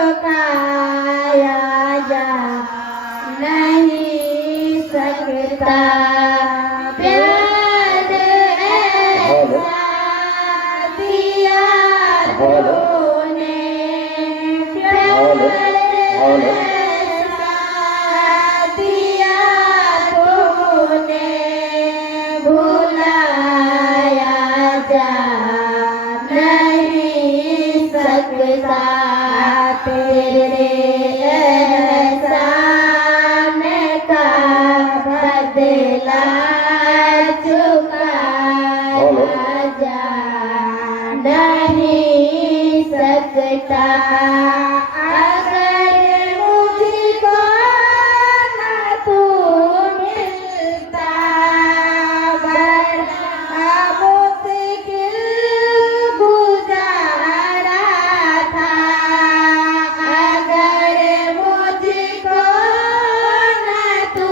चुकाया जा नहीं सकता। प्यार ऐसा दिया तूने, प्यार ऐसा दिया तूने, भुलाया जा नहीं सकता। तेरे एहसान का बदला चुकाया जा नहीं सकता। अगर मुझको न तू मिलता, बड़ा मुश्किल गुजारा था। अगर मुझको न तू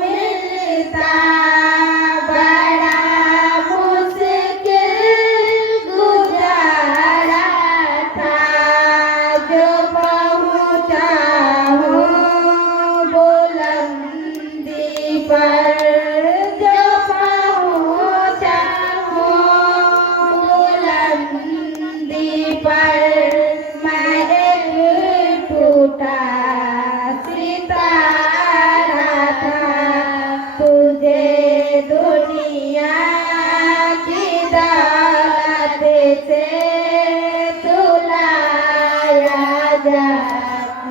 मिलता, बड़ा मुश्किल गुजारा था। जो पहुँचा हूँ बुलंदी पर, जो पहुँचा हूँ बुलंदी पर, मैं एक टूटा सितारा था। तुझे दुनिया की दौलत से तुलाया जा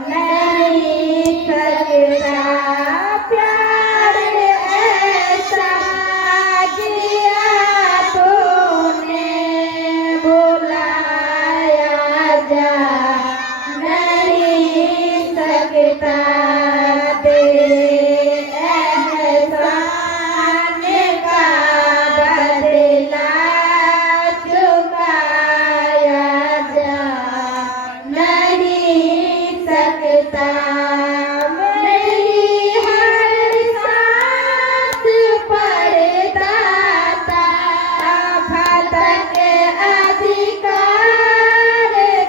नहीं सकता। प्यार ऐसा किया तूने, भुलाया जा नहीं सकता। तेरे एहसान का बदला चुकाया जा नहीं सकता। मेरी हर सांस पर दाता भटक अधिकार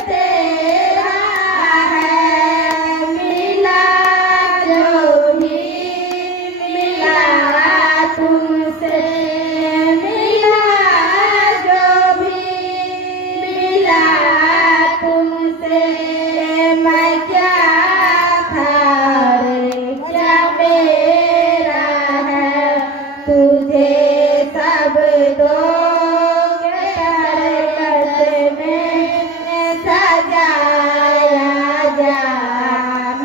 तेरा है। मिला जो भी मिला तुमसे, मिला जो भी मिला तुमसे, मैं क्या था क्या मेरा है। तुझे सब दोग करकट में सजाया जा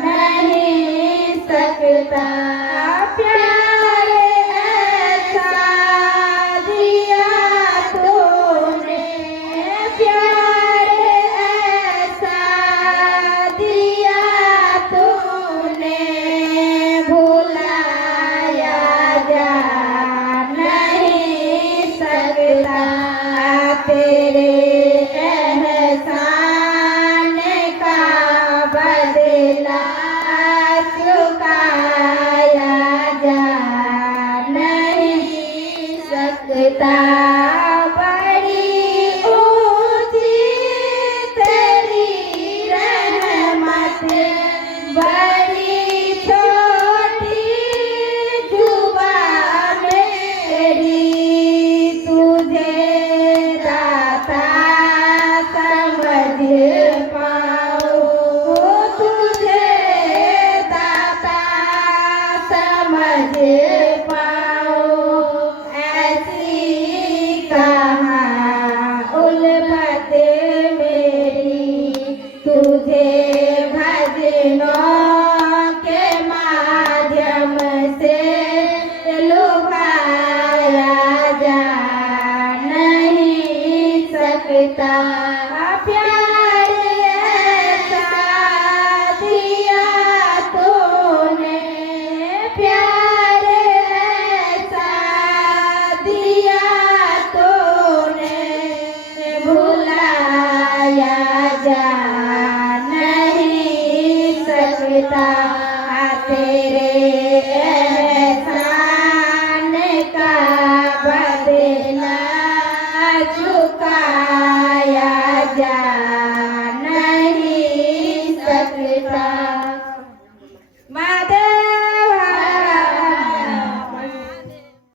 नहीं सकता। प्यार ऐसा दिया तूने, प्यार ऐसा दिया तूने, भुलाया जा नहीं सकता। तेरे एहसान का बदला चुकाया जा नहीं सकता। बड़ी ऊंची तेरी रहमत, बड़ी छोटी जुबा मेरी। तुझे दाता समझ पाऊँ, तुझे दाता समझ पाऊँ, ऐसी कहाँ उल्फत मेरी। तुझे भजनों के माध्यम से लुभाया जा नहीं सकता। प्यार ऐसा दिया तूने, प्यार ऐसा दिया तूने, भुलाया जा नहीं सकता। तेरे एहसान का बदला चुकाया जा